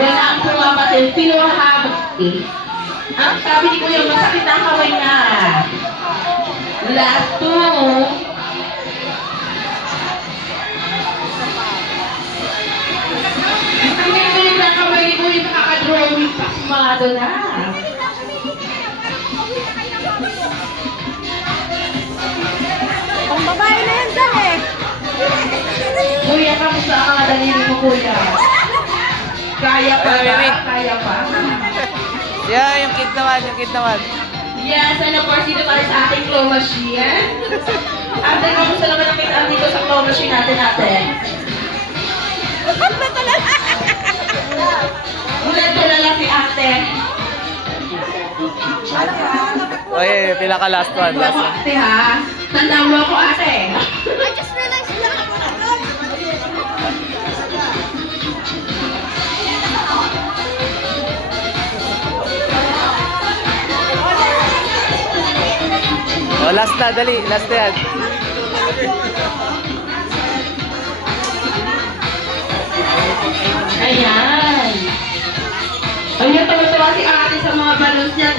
Wala ang pumapatil. Pinuhab. Ang sabi ni Kuya, masakit ang kaway na. Last two. Tuloy-tuloy na kaway ni Kuya, nakaka-drawing pa sumado na. Ang babae na yan dyan eh. Kuya, kamusta ang mga daliri mo, Kuya? Kaya pa Ay, ba? Mimi. Kaya pa? Yeah, yung kid naman, yung kid naman. Yes, and of course, dito tayo sa ating claw machine. Ate, kamusta naman ang kita dito sa claw machine natin? Muleto na lang si ate. Oy, pila ka last one, Tanda last mo one. ate ha. Tanda mo ako ate. I just realized na. Oh, last na, dali, last na yan.